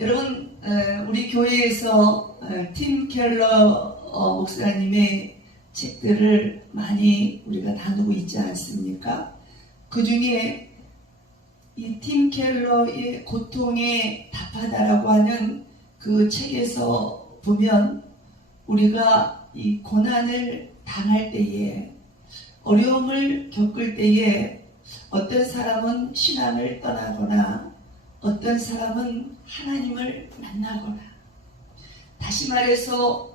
여러분, 우리 교회에서 팀 켈러 목사님의 책들을 많이 우리가 나누고 있지 않습니까? 그 중에 이 팀 켈러의 고통에 답하다라고 하는 그 책에서 보면 우리가 이 고난을 당할 때에, 어려움을 겪을 때에 어떤 사람은 신앙을 떠나거나 어떤 사람은 하나님을 만나거나, 다시 말해서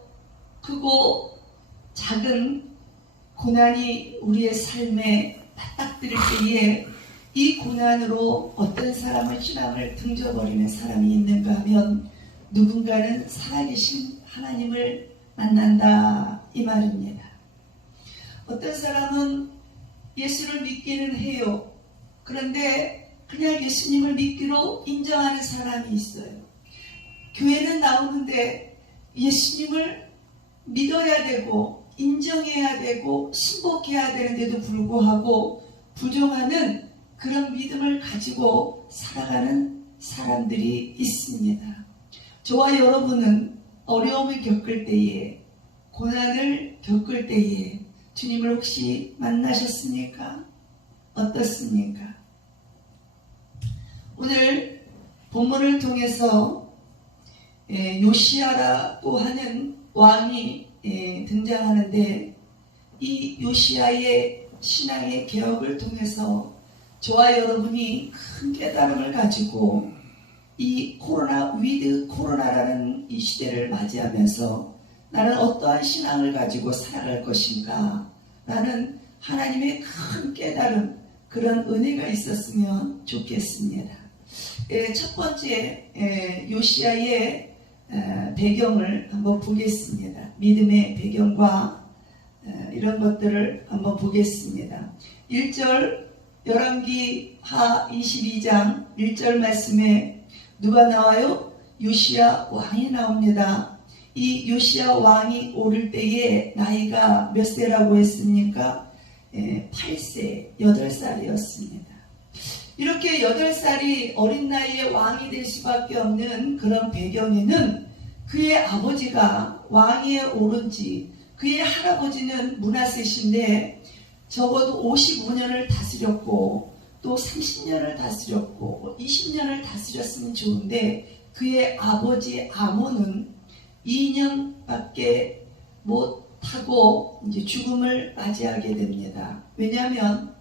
크고 작은 고난이 우리의 삶에 맞닥뜨릴 때에 이 고난으로 어떤 사람은 신앙을 등져버리는 사람이 있는가 하면 누군가는 살아계신 하나님을 만난다, 이 말입니다. 어떤 사람은 예수를 믿기는 해요. 그런데 그냥 예수님을 믿기로 인정하는 사람이 있어요. 교회는 나오는데 예수님을 믿어야 되고 인정해야 되고 신복해야 되는데도 불구하고 부정하는 그런 믿음을 가지고 살아가는 사람들이 있습니다. 저와 여러분은 어려움을 겪을 때에, 고난을 겪을 때에 주님을 혹시 만나셨습니까? 어떻습니까? 오늘 본문을 통해서 요시야라고 하는 왕이 등장하는데, 이 요시야의 신앙의 개혁을 통해서 저와 여러분이 큰 깨달음을 가지고 이 위드 코로나라는 이 시대를 맞이하면서 나는 어떠한 신앙을 가지고 살아갈 것인가 라는 하나님의 큰 깨달음, 그런 은혜가 있었으면 좋겠습니다. 첫 번째 요시야의 배경을 한번 보겠습니다. 믿음의 배경과 이런 것들을 한번 보겠습니다. 1절 열왕기 하 22장 1절 말씀에 누가 나와요? 요시야 왕이 나옵니다. 이 요시야 왕이 오를 때에 나이가 몇 세라고 했습니까? 8세, 8살이었습니다. 이렇게 8살이 어린 나이에 왕이 될 수밖에 없는 그런 배경에는 그의 아버지가 왕위에 오른 지, 그의 할아버지는 므낫세신데 적어도 55년을 다스렸고 또 30년을 다스렸고 20년을 다스렸으면 좋은데, 그의 아버지 아몬은 2년밖에 못하고 이제 죽음을 맞이하게 됩니다. 왜냐하면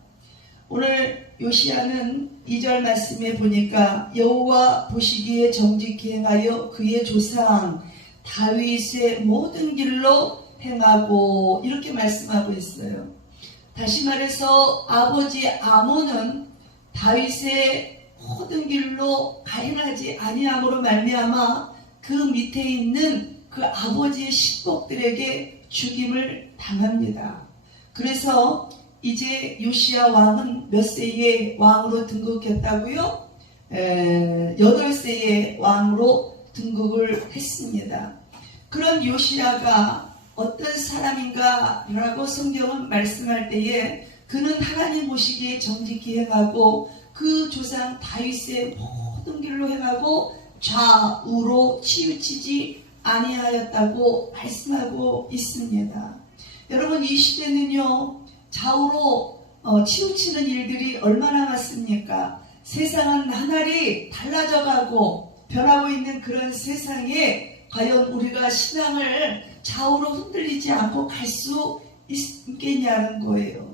오늘 요시야는 2절 말씀에 보니까 여호와 보시기에 정직히 행하여 그의 조상 다윗의 모든 길로 행하고, 이렇게 말씀하고 있어요. 다시 말해서 아버지 아몬은 다윗의 모든 길로 가행하지 아니함으로 말미암아 그 밑에 있는 그 아버지의 신복들에게 죽임을 당합니다. 그래서 이제 요시야 왕은 몇 세에 왕으로 등극했다고요? 8세의 왕으로 등극을 했습니다. 그런 요시야가 어떤 사람인가 라고 성경은 말씀할 때에 그는 하나님 보시기에 정직히 행하고 그 조상 다윗의 모든 길로 행하고 좌우로 치우치지 아니하였다고 말씀하고 있습니다. 여러분, 이 시대는요 좌우로 치우치는 일들이 얼마나 많습니까? 세상은 나날이 달라져가고 변하고 있는 그런 세상에 과연 우리가 신앙을 좌우로 흔들리지 않고 갈 수 있겠냐는 거예요.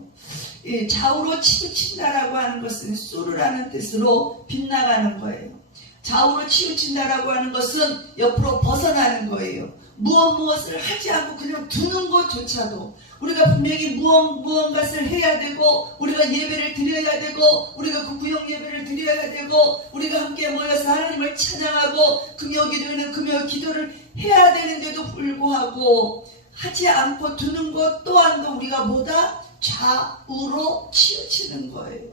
좌우로 치우친다라고 하는 것은 수르라는 뜻으로 빗나가는 거예요. 좌우로 치우친다라고 하는 것은 옆으로 벗어나는 거예요. 무엇을 하지 않고 그냥 두는 것조차도 우리가 분명히 무언가를 해야 되고, 우리가 예배를 드려야 되고, 우리가 그 구역 예배를 드려야 되고, 우리가 함께 모여서 하나님을 찬양하고 금요기도에는 금요기도를 해야 되는데도 불구하고 하지 않고 두는 것 또한도 우리가 뭐다? 좌우로 치우치는 거예요.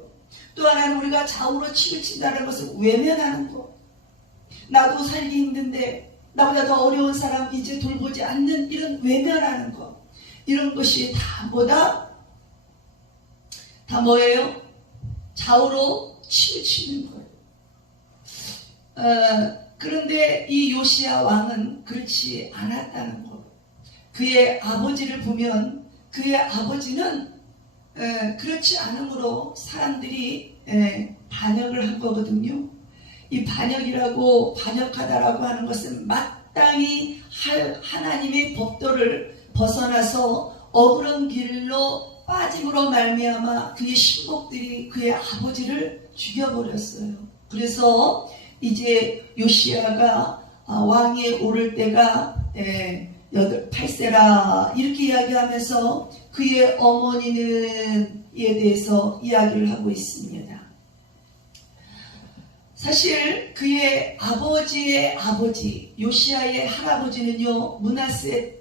또 하나는 우리가 좌우로 치우친다는 것을 외면하는 것. 나도 살기 힘든데 나보다 더 어려운 사람 이제 돌보지 않는 이런 외면하는 것. 이런 것이 다 뭐다? 다 뭐예요? 좌우로 치우치는 거예요. 그런데 이 요시야 왕은 그렇지 않았다는 것. 그의 아버지를 보면 그의 아버지는 그렇지 않으므로 사람들이 반역을 한 거거든요. 이 반역하다라고 하는 것은 마땅히 하나님의 법도를 벗어나서 억울한 길로 빠짐으로 말미암아 그의 신복들이 그의 아버지를 죽여버렸어요. 그래서 이제 요시야가 왕에 오를 때가 8세라 이렇게 이야기하면서 그의 어머니에 대해서 이야기를 하고 있습니다. 사실 그의 아버지의 아버지 요시야의 할아버지는요, 므낫세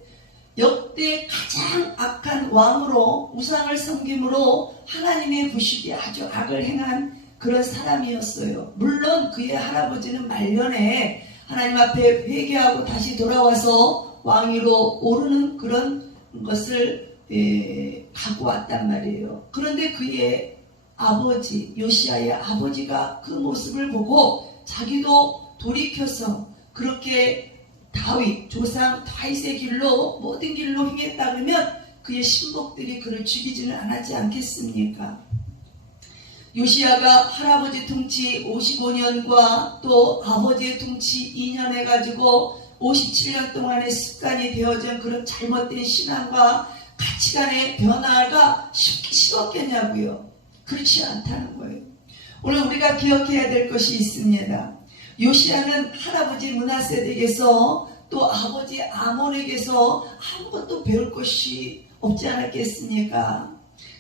역대 가장 악한 왕으로 우상을 섬김으로 하나님의 보시기에 아주 악을 행한 그런 사람이었어요. 물론 그의 할아버지는 말년에 하나님 앞에 회개하고 다시 돌아와서 왕위로 오르는 그런 것을 갖고 왔단 말이에요. 그런데 그의 아버지 요시야의 아버지가 그 모습을 보고 자기도 돌이켜서 그렇게 조상 다윗의 길로 모든 길로 행했다 그러면 그의 신복들이 그를 죽이지는 않았지 않겠습니까? 요시야가 할아버지 통치 55년과 또 아버지의 통치 2년 해가지고 57년 동안의 습관이 되어진 그런 잘못된 신앙과 가치관의 변화가 쉬웠겠냐고요. 그렇지 않다는 거예요. 오늘 우리가 기억해야 될 것이 있습니다. 요시야는 할아버지 므낫세덱에서 또 아버지 아몬에게서 아무것도 배울 것이 없지 않았겠습니까?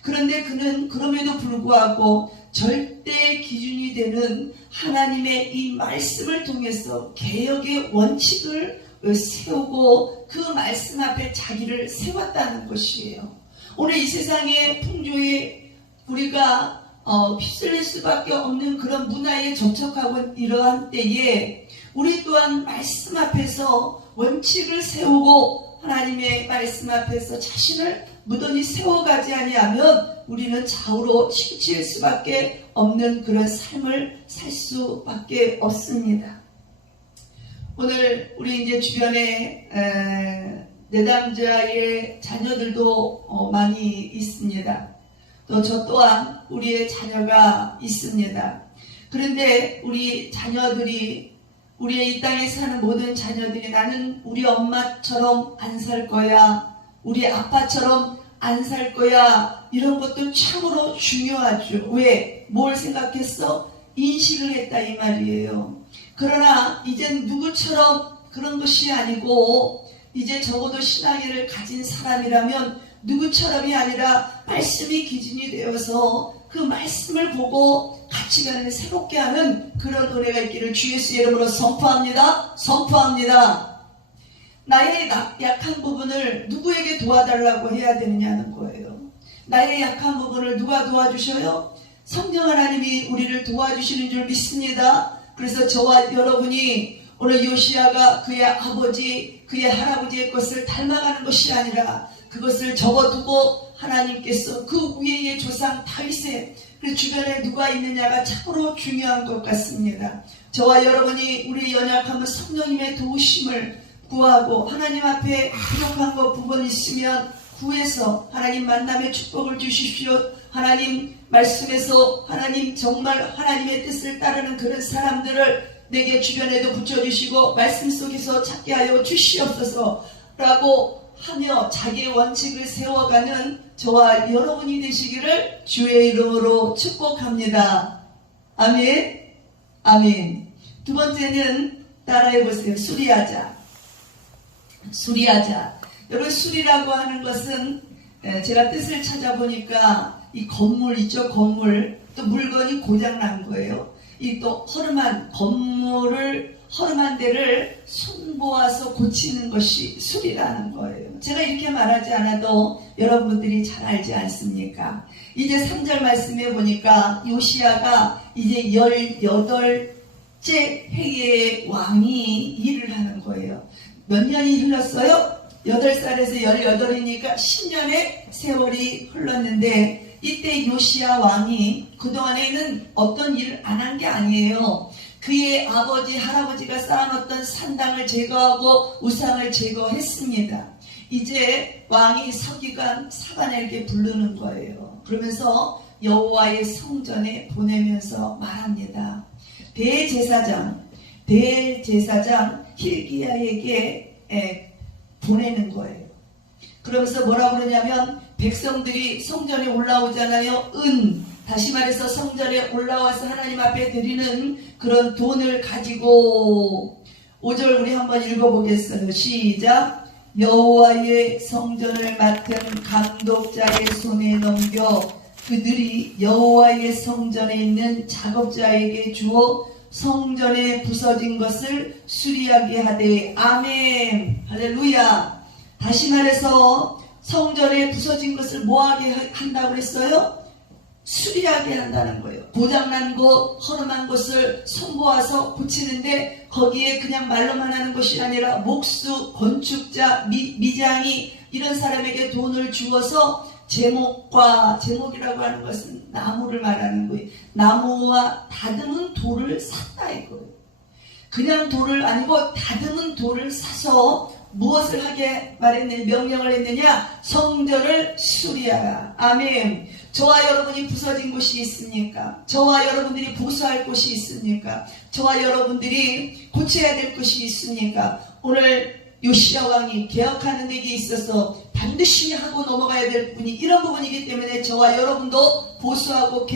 그런데 그는 그럼에도 불구하고 절대 기준이 되는 하나님의 이 말씀을 통해서 개혁의 원칙을 세우고 그 말씀 앞에 자기를 세웠다는 것이에요. 오늘 이 세상의 풍조에 우리가 휩쓸릴 수밖에 없는 그런 문화에 접촉하고 이러한 때에 우리 또한 말씀 앞에서 원칙을 세우고 하나님의 말씀 앞에서 자신을 무던히 세워가지 아니하면 우리는 좌우로 치우칠 수밖에 없는 그런 삶을 살 수밖에 없습니다. 오늘 우리 이제 주변에 내담자의 자녀들도 많이 있습니다. 또 저 또한 우리의 자녀가 있습니다. 그런데 우리 자녀들이 우리의 이 땅에 사는 모든 자녀들이 나는 우리 엄마처럼 안 살 거야, 우리 아빠처럼 안 살 거야, 이런 것도 참으로 중요하죠. 왜? 뭘 생각했어? 인식을 했다 이 말이에요. 그러나 이젠 누구처럼 그런 것이 아니고 이제 적어도 신앙의를 가진 사람이라면 누구처럼이 아니라 말씀이 기준이 되어서 그 말씀을 보고 가치관을 새롭게 하는 그런 은혜가 있기를 주 예수의 이름으로 선포합니다. 선포합니다. 나의 약한 부분을 누구에게 도와달라고 해야 되느냐는 거예요. 나의 약한 부분을 누가 도와주셔요? 성령 하나님이 우리를 도와주시는 줄 믿습니다. 그래서 저와 여러분이 오늘 요시야가 그의 아버지, 그의 할아버지의 것을 닮아가는 것이 아니라 그것을 접어두고 하나님께서 그 위의 조상 다윗의 그 주변에 누가 있느냐가 참으로 중요한 것 같습니다. 저와 여러분이 우리 연약함은 성령님의 도우심을 구하고 하나님 앞에 부족한 것 부분 있으면 구해서 하나님 만남의 축복을 주십시오. 하나님 말씀에서 하나님 정말 하나님의 뜻을 따르는 그런 사람들을 내게 주변에도 붙여주시고 말씀 속에서 찾게 하여 주시옵소서 라고 하며 자기의 원칙을 세워가는 저와 여러분이 되시기를 주의 이름으로 축복합니다. 아멘. 아멘. 두 번째는 따라해보세요. 수리하자. 수리하자. 여러분, 수리라고 하는 것은 제가 뜻을 찾아보니까 이 건물 있죠. 건물. 또 물건이 고장난 거예요. 이 또 허름한 건물을 허름한 데를 손보아서 고치는 것이 수리라는 거예요. 제가 이렇게 말하지 않아도 여러분들이 잘 알지 않습니까? 이제 3절 말씀에 보니까 요시야가 이제 18째 해의 왕이 일을 하는 거예요. 몇 년이 흘렀어요? 8살에서 18이니까 10년의 세월이 흘렀는데 이때 요시야 왕이 그동안에는 어떤 일을 안 한 게 아니에요. 그의 아버지 할아버지가 쌓아놓던 산당을 제거하고 우상을 제거했습니다. 이제 왕이 서기관 사관에게 부르는 거예요. 그러면서 여호와의 성전에 보내면서 말합니다. 대제사장 힐기야에게 보내는 거예요. 그러면서 뭐라고 그러냐면 백성들이 성전에 올라오잖아요. 다시 말해서 성전에 올라와서 하나님 앞에 드리는 그런 돈을 가지고 5절 우리 한번 읽어보겠어요. 시작. 여호와의 성전을 맡은 감독자의 손에 넘겨 그들이 여호와의 성전에 있는 작업자에게 주어 성전에 부서진 것을 수리하게 하되. 아멘. 할렐루야. 다시 말해서 성전에 부서진 것을 뭐하게 한다고 그랬어요? 수리하게 한다는 거예요. 고장난 것, 허름한 것을 손보아서 고치는데 거기에 그냥 말로만 하는 것이 아니라 목수, 건축자, 미장이 이런 사람에게 돈을 주어서 제목이라고 하는 것은 나무를 말하는 거예요. 나무와 다듬은 돌을 샀다 이거예요. 그냥 돌을 아니고 다듬은 돌을 사서 무엇을 하게 명령을 했느냐? 성전을 수리하라. 아멘. 저와 여러분이 부서진 곳이 있습니까? 저와 여러분들이 보수할 곳이 있습니까? 저와 여러분들이 고쳐야 될 것이 있습니까? 오늘 요시야 왕이 개혁하는 데에 있어서 반드시 하고 넘어가야 될 부분이 이런 부분이기 때문에 저와 여러분도 보수하고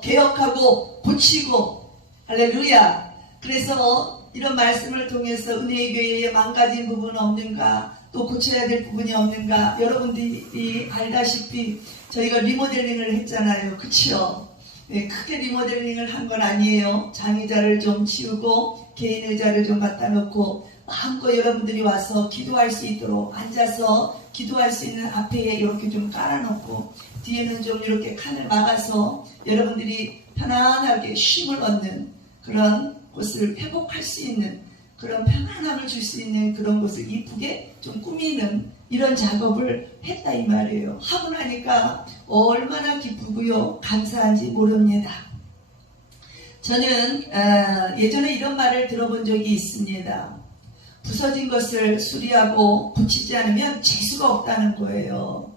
개혁하고 고치고. 할렐루야. 그래서 이런 말씀을 통해서 은혜의 교회에 망가진 부분 없는가, 또 고쳐야 될 부분이 없는가. 여러분들이 알다시피 저희가 리모델링을 했잖아요. 그치요? 네, 크게 리모델링을 한 건 아니에요. 장의자를 좀 치우고 개인 의자를 좀 갖다 놓고 마음껏 여러분들이 와서 기도할 수 있도록 앉아서 기도할 수 있는 앞에 이렇게 좀 깔아놓고 뒤에는 좀 이렇게 칸을 막아서 여러분들이 편안하게 쉼을 얻는 그런 곳을 회복할 수 있는 그런 편안함을 줄 수 있는 그런 곳을 이쁘게 좀 꾸미는 이런 작업을 했다 이 말이에요. 하고 나니까 얼마나 기쁘고요 감사한지 모릅니다. 저는 예전에 이런 말을 들어본 적이 있습니다. 부서진 것을 수리하고 고치지 않으면 재수가 없다는 거예요.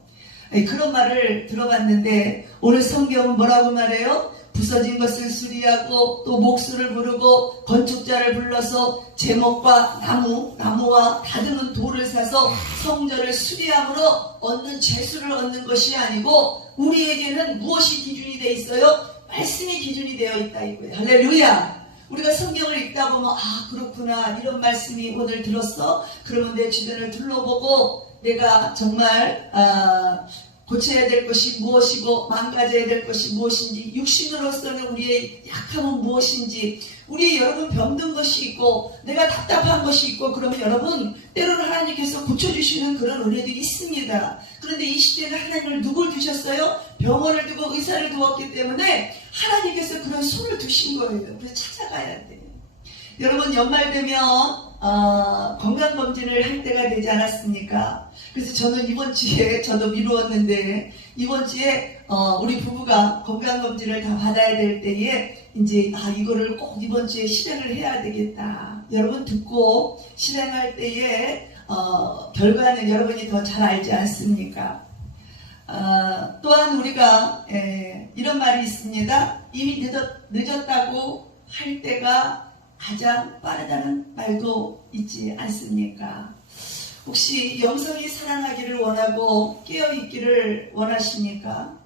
그런 말을 들어봤는데 오늘 성경은 뭐라고 말해요? 부서진 것을 수리하고 또 목수를 부르고 건축자를 불러서 제목과 나무와 다듬은 돌을 사서 성전을 수리함으로 얻는 재수를 얻는 것이 아니고 우리에게는 무엇이 기준이 되어 있어요? 말씀이 기준이 되어 있다 이거예요. 할렐루야. 우리가 성경을 읽다 보면 그렇구나 이런 말씀이 오늘 들었어. 그러면 내 주변을 둘러보고 내가 정말 고쳐야 될 것이 무엇이고 망가져야 될 것이 무엇인지, 육신으로서는 우리의 약함은 무엇인지, 우리 여러분 병든 것이 있고 내가 답답한 것이 있고 그러면 여러분 때로는 하나님께서 고쳐주시는 그런 은혜들이 있습니다. 그런데 이 시대는 하나님을 누굴 두셨어요? 병원을 두고 의사를 두었기 때문에 하나님께서 그런 손을 두신 거예요. 그래서 찾아가야 돼요. 여러분 연말 되면 건강검진을 할 때가 되지 않았습니까? 그래서 저는 이번 주에 저도 미루었는데 이번 주에 우리 부부가 건강검진을 다 받아야 될 때에 이제 이거를 꼭 이번 주에 실행을 해야 되겠다. 여러분 듣고 실행할 때에 결과는 여러분이 더 잘 알지 않습니까? 또한 우리가 이런 말이 있습니다. 이미 늦었다고 할 때가 가장 빠르다는 말도 있지 않습니까? 혹시 영성이 살아나기를 원하고 깨어있기를 원하십니까?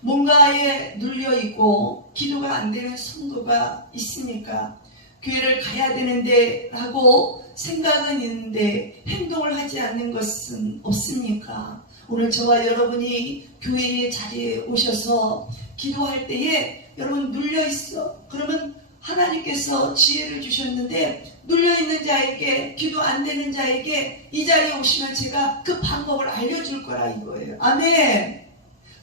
뭔가에 눌려있고 기도가 안 되는 성도가 있습니까? 교회를 가야 되는데 하고 생각은 있는데 행동을 하지 않는 것은 없습니까? 오늘 저와 여러분이 교회의 자리에 오셔서 기도할 때에 여러분 눌려있어. 그러면 하나님께서 지혜를 주셨는데 눌려있는 자에게, 기도 안 되는 자에게 이 자리에 오시면 제가 그 방법을 알려줄 거라 이거예요. 아멘.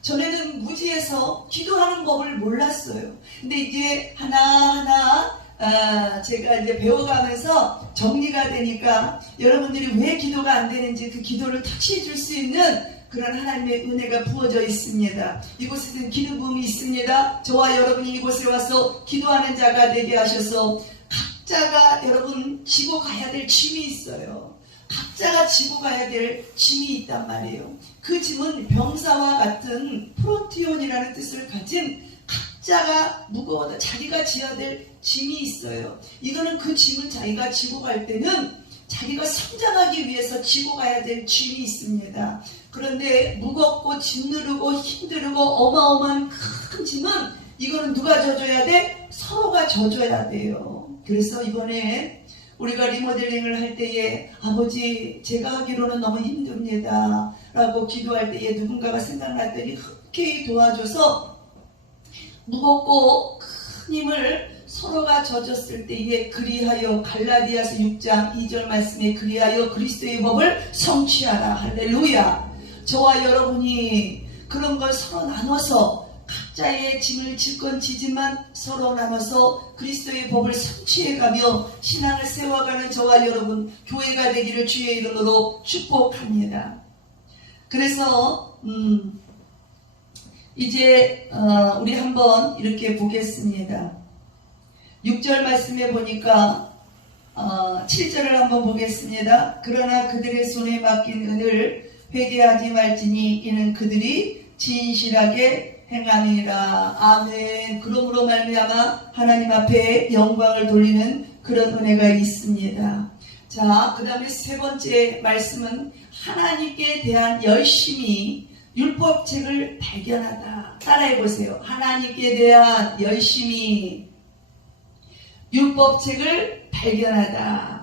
전에는 무지해서 기도하는 법을 몰랐어요. 근데 이제 하나하나 제가 이제 배워가면서 정리가 되니까 여러분들이 왜 기도가 안 되는지 그 기도를 터치해 줄 수 있는 그런 하나님의 은혜가 부어져 있습니다. 이곳에는 기도 부음이 있습니다. 저와 여러분이 이곳에 와서 기도하는 자가 되게 하셔서 각자가 여러분 지고 가야 될 짐이 있어요. 각자가 지고 가야 될 짐이 있단 말이에요. 그 짐은 병사와 같은 프로티온이라는 뜻을 가진 각자가 무거워도 자기가 지어야 될 짐이 있어요. 이거는 그 짐을 자기가 지고 갈 때는 자기가 성장하기 위해서 지고 가야 될 짐이 있습니다. 그런데 무겁고 짓누르고 힘들고 어마어마한 큰 짐은 이거는 누가 져줘야 돼? 서로가 져줘야 돼요. 그래서 이번에 우리가 리모델링을 할 때에 아버지 제가 하기로는 너무 힘듭니다 라고 기도할 때에 누군가가 생각났더니 흔쾌히 도와줘서 무겁고 큰 힘을 서로가 져줬을 때에 그리하여 갈라디아서 6장 2절 말씀에 그리하여 그리스도의 법을 성취하라. 할렐루야. 저와 여러분이 그런 걸 서로 나눠서 각자의 짐을 질 건 지지만 서로 나눠서 그리스도의 법을 성취해가며 신앙을 세워가는 저와 여러분 교회가 되기를 주의 이름으로 축복합니다. 그래서 이제 우리 한번 이렇게 보겠습니다. 6절 말씀에 보니까 7절을 한번 보겠습니다. 그러나 그들의 손에 맡긴 은을 회개하지 말지니 이는 그들이 진실하게 행함이라. 아멘. 그러므로 말미암아 하나님 앞에 영광을 돌리는 그런 은혜가 있습니다. 자, 그 다음에 세 번째 말씀은 하나님께 대한 열심이 율법책을 발견하다. 따라해보세요. 하나님께 대한 열심이 율법책을 발견하다.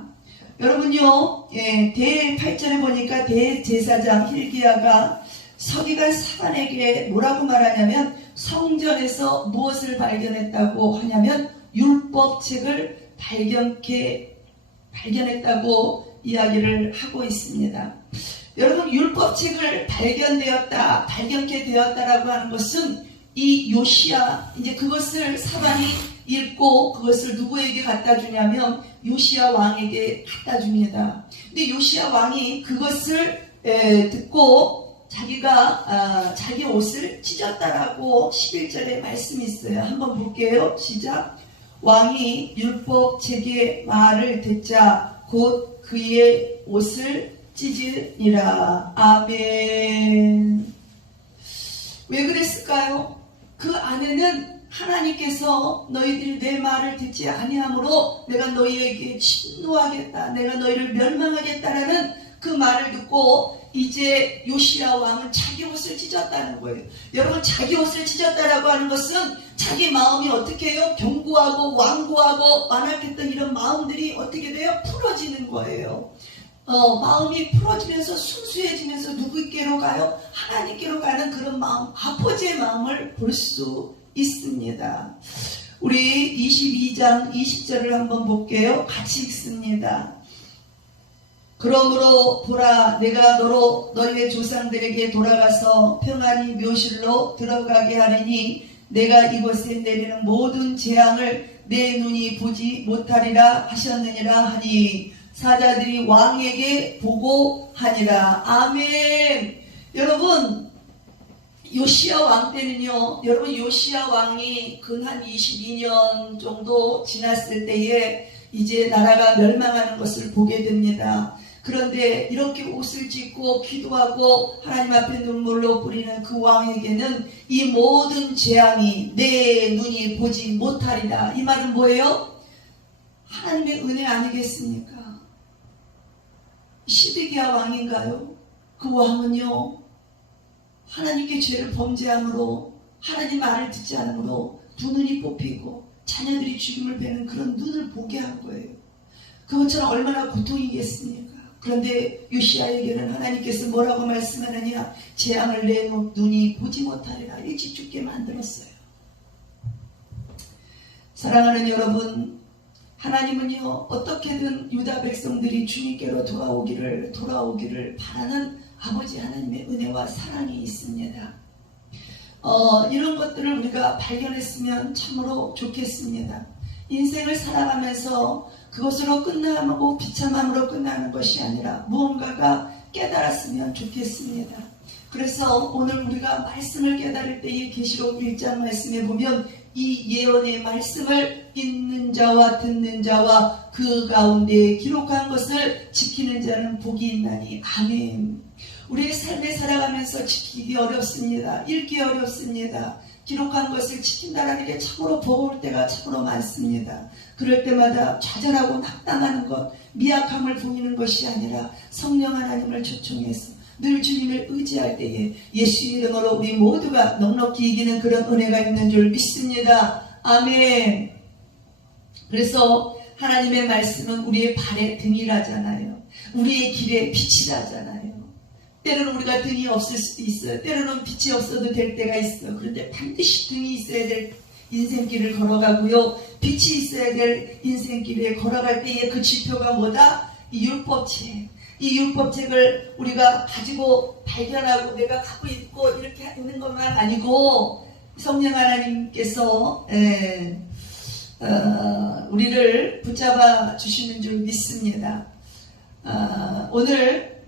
여러분요, 대 8절에 보니까 대제사장 힐기야가 서기관 사관에게 뭐라고 말하냐면 성전에서 무엇을 발견했다고 하냐면 율법책을 발견했다고 이야기를 하고 있습니다. 여러분 율법책을 발견케 되었다라고 하는 것은 이 요시야, 이제 그것을 사관이 읽고 그것을 누구에게 갖다 주냐면 요시야 왕에게 갖다 줍니다. 근데 요시야 왕이 그것을 듣고 자기가 자기 옷을 찢었다라고 11절에 말씀이 있어요. 한번 볼게요. 시작. 왕이 율법책의 말을 듣자 곧 그의 옷을 찢으니라. 아멘. 왜 그랬을까요? 그 안에는 하나님께서 너희들이 내 말을 듣지 아니하므로 내가 너희에게 진노하겠다, 내가 너희를 멸망하겠다라는 그 말을 듣고 이제 요시야 왕은 자기 옷을 찢었다는 거예요. 여러분 자기 옷을 찢었다라고 하는 것은 자기 마음이 어떻게 해요? 견고하고 완고하고 완악했던 이런 마음들이 어떻게 돼요? 풀어지는 거예요. 마음이 풀어지면서 순수해지면서 누구께로 가요? 하나님께로 가는 그런 마음, 아버지의 마음을 볼 수 있습니다. 우리 22장 20절을 한번 볼게요. 같이 읽습니다. 그러므로 보라, 내가 너로 너희의 조상들에게 돌아가서 평안히 묘실로 들어가게 하리니 내가 이곳에 내리는 모든 재앙을 내 눈이 보지 못하리라 하셨느니라 하니 사자들이 왕에게 보고하니라. 아멘. 여러분 요시야 왕 때는요, 여러분 요시야 왕이 근 한 22년 정도 지났을 때에 이제 나라가 멸망하는 것을 보게 됩니다. 그런데 이렇게 옷을 찢고 기도하고 하나님 앞에 눈물로 뿌리는 그 왕에게는 이 모든 재앙이 내 눈이 보지 못하리라. 이 말은 뭐예요? 하나님의 은혜 아니겠습니까? 시드기야 왕인가요? 그 왕은요, 하나님께 죄를 범죄함으로 하나님 말을 듣지 않으므로 두 눈이 뽑히고 자녀들이 죽임을 배는 그런 눈을 보게 한 거예요. 그것처럼 얼마나 고통이겠습니까? 그런데 요시야에게는 하나님께서 뭐라고 말씀하느냐? 재앙을 내 눈이 보지 못하리라. 일찍 죽게 만들었어요. 사랑하는 여러분, 하나님은요 어떻게든 유다 백성들이 주님께로 돌아오기를 바라는 아버지 하나님의 은혜와 사랑이 있습니다. 이런 것들을 우리가 발견했으면 참으로 좋겠습니다. 인생을 살아가면서 그것으로 끝나고 비참함으로 끝나는 것이 아니라 무언가가 깨달았으면 좋겠습니다. 그래서 오늘 우리가 말씀을 깨달을 때에 계시록 1장 말씀에 보면 이 예언의 말씀을 읽는 자와 듣는 자와 그 가운데 기록한 것을 지키는 자는 복이 있나니. 아멘. 우리의 삶에 살아가면서 지키기 어렵습니다. 읽기 어렵습니다. 기록한 것을 지킨다는 게 참으로 버거울 때가 참으로 많습니다. 그럴 때마다 좌절하고 낙담하는 것, 미약함을 보이는 것이 아니라 성령 하나님을 초청해서 늘 주님을 의지할 때에 예수 이름으로 우리 모두가 넉넉히 이기는 그런 은혜가 있는 줄 믿습니다. 아멘. 그래서 하나님의 말씀은 우리의 발의 등이라잖아요. 우리의 길의 빛이라잖아요. 때로는 우리가 등이 없을 수도 있어요. 때로는 빛이 없어도 될 때가 있어요. 그런데 반드시 등이 있어야 될 인생길을 걸어가고요. 빛이 있어야 될 인생길에 걸어갈 때에 그 지표가 뭐다? 이 율법책. 이 율법책을 우리가 가지고 발견하고 내가 갖고 있고 이렇게 있는 것만 아니고 성령 하나님께서 우리를 붙잡아 주시는 줄 믿습니다. 오늘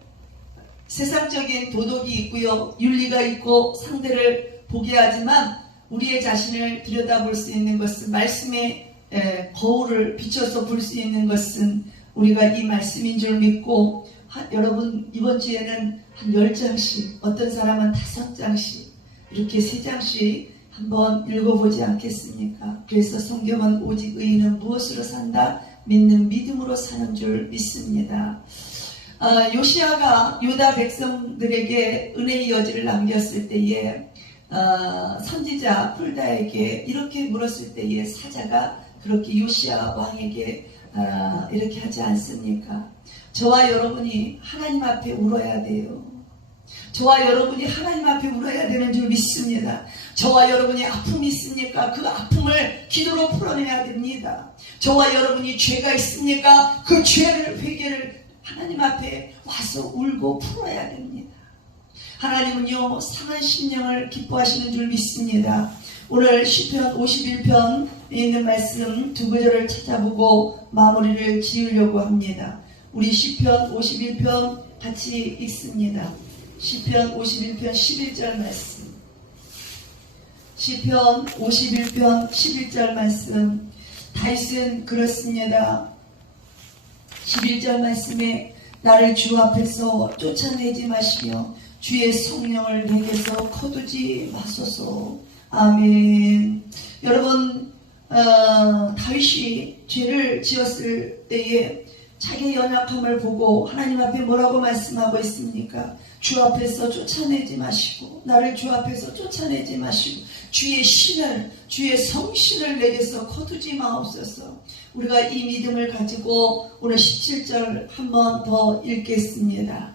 세상적인 도덕이 있고요. 윤리가 있고 상대를 보게 하지만 우리의 자신을 들여다볼 수 있는 것은 말씀의 거울을 비춰서 볼 수 있는 것은 우리가 이 말씀인 줄 믿고 여러분 이번 주에는 한 10장씩 어떤 사람은 5장씩 이렇게 3장씩 한번 읽어보지 않겠습니까? 그래서 성경은 오직 의인은 무엇으로 산다? 믿는 믿음으로 사는 줄 믿습니다. 요시아가 유다 백성들에게 은혜의 여지를 남겼을 때에 선지자 훌다에게 이렇게 물었을 때에 사자가 그렇게 요시아 왕에게 이렇게 하지 않습니까? 저와 여러분이 하나님 앞에 울어야 돼요. 저와 여러분이 하나님 앞에 울어야 되는 줄 믿습니다. 저와 여러분이 아픔이 있습니까? 그 아픔을 기도로 풀어내야 됩니다. 저와 여러분이 죄가 있습니까? 그 죄를 회개를 하나님 앞에 와서 울고 풀어야 됩니다. 하나님은요 상한 심령을 기뻐하시는 줄 믿습니다. 오늘 시편 51편에 있는 말씀 두 구절을 찾아보고 마무리를 지으려고 합니다. 우리 시편 51편 같이 읽습니다. 시편 51편 11절 말씀. 시편 51편 11절 말씀. 다윗은 그렇습니다. 11절 말씀에 나를 주 앞에서 쫓아내지 마시며 주의 성령을 내게서 거두지 마소서. 아멘. 여러분 다윗이 죄를 지었을 때에 자기의 연약함을 보고 하나님 앞에 뭐라고 말씀하고 있습니까? 주 앞에서 쫓아내지 마시고 나를 주 앞에서 쫓아내지 마시고 주의 신을 주의 성신을 내게서 거두지 마옵소서. 우리가 이 믿음을 가지고 오늘 17절 한 번 더 읽겠습니다.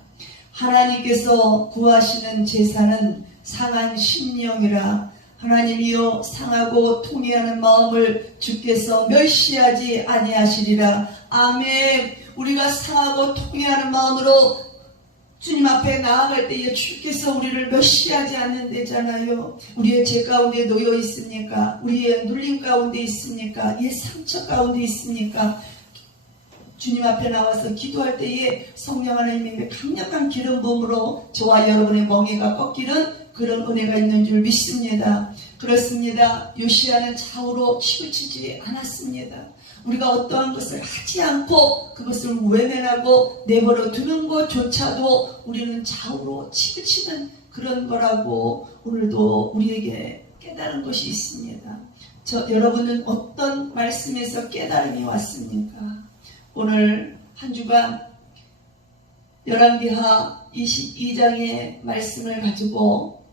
하나님께서 구하시는 제사는 상한 심령이라. 하나님이여 상하고 통회하는 마음을 주께서 멸시하지 아니하시리라. 아멘. 우리가 상하고 통회하는 마음으로 주님 앞에 나아갈 때에 주께서 우리를 멸시하지 않는다잖아요. 우리의 죄 가운데 놓여 있습니까? 우리의 눌림 가운데 있습니까? 이 상처 가운데 있습니까? 주님 앞에 나와서 기도할 때에 성령 하나님의 강력한 기름 부음으로 저와 여러분의 멍에가 꺾이는 그런 은혜가 있는 줄 믿습니다. 그렇습니다. 요시아는 좌우로 치우치지 않았습니다. 우리가 어떠한 것을 하지 않고 그것을 외면하고 내버려 두는 것조차도 우리는 좌우로 치우치는 그런 거라고 오늘도 우리에게 깨달은 것이 있습니다. 여러분은 어떤 말씀에서 깨달음이 왔습니까? 오늘 한 주간 열왕기하 22장의 말씀을 가지고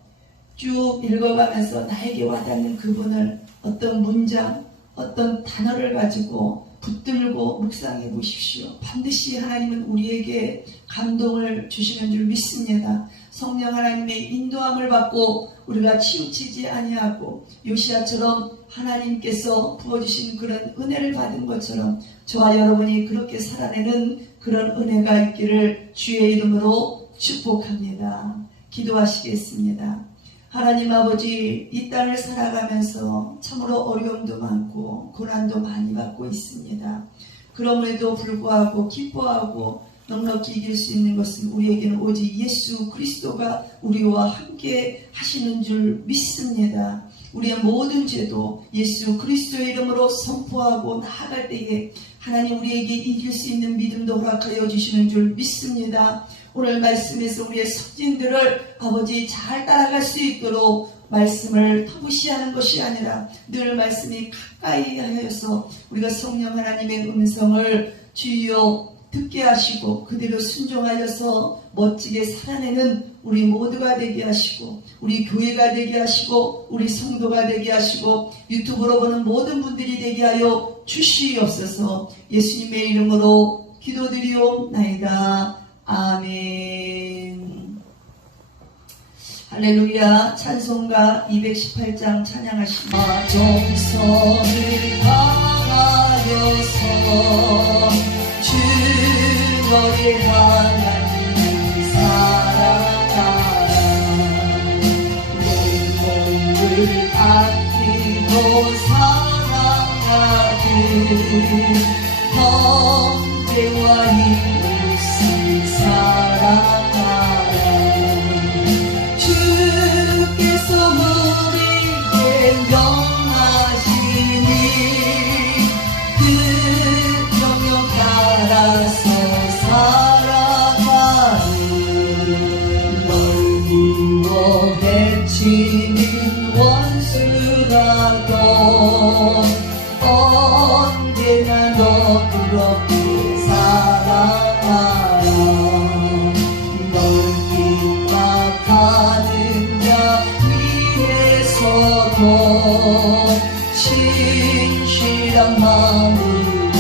쭉 읽어가면서 나에게 와닿는 그분을 어떤 문장, 어떤 단어를 가지고 붙들고 묵상해 보십시오. 반드시 하나님은 우리에게 감동을 주시는 줄 믿습니다. 성령 하나님의 인도함을 받고 우리가 치우치지 아니하고 요시아처럼 하나님께서 부어주신 그런 은혜를 받은 것처럼 저와 여러분이 그렇게 살아내는 그런 은혜가 있기를 주의 이름으로 축복합니다. 기도하시겠습니다. 하나님 아버지, 이 땅을 살아가면서 참으로 어려움도 많고 고난도 많이 받고 있습니다. 그럼에도 불구하고 기뻐하고 넉넉히 이길 수 있는 것은 우리에게는 오직 예수 그리스도가 우리와 함께 하시는 줄 믿습니다. 우리의 모든 죄도 예수 그리스도의 이름으로 선포하고 나아갈 때에 하나님 우리에게 이길 수 있는 믿음도 허락하여 주시는 줄 믿습니다. 오늘 말씀에서 우리의 속죄들을 아버지 잘 따라갈 수 있도록 말씀을 터무시하는 것이 아니라 늘 말씀이 가까이 하여서 우리가 성령 하나님의 음성을 주여 듣게 하시고 그대로 순종하여서 멋지게 살아내는 우리 모두가 되게 하시고 우리 교회가 되게 하시고 우리 성도가 되게 하시고 유튜브로 보는 모든 분들이 되게 하여 주시옵소서. 예수님의 이름으로 기도드리옵나이다. 아멘. 할렐루야. 찬송가 218장 찬양하시며 정성을 다하여서 주 너를 하나님 사랑하라. 내 몸을 아끼고 사랑하듯 형제와 이웃을 사랑하라. 주께서 우리에게 명하시니 그 명령 따라서 살아가는 널 미워 해치는 원수라도 언제나 너 그렇게 사랑하라. 널 핍박하는 자 위에서도 진실한 마음으로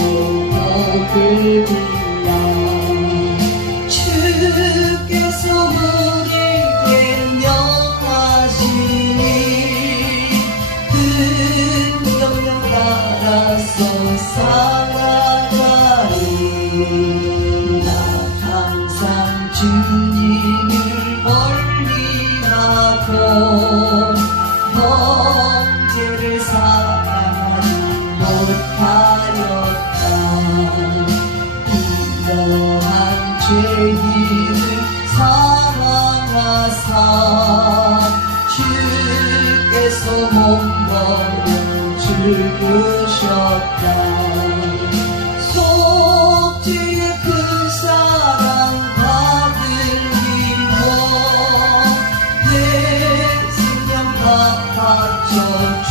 복을 빌라. 주께서 우리에게 명하시니 그 명령 따라서 살아가리. 나 항상 주님을 멀리하고 형제를 사랑하지 못하였다. 이러한 죄인을 사랑하사 주께서 몸으로 죽으셨다. 속죄의 큰 사랑 받은 이모 내 생명 다 바쳐 주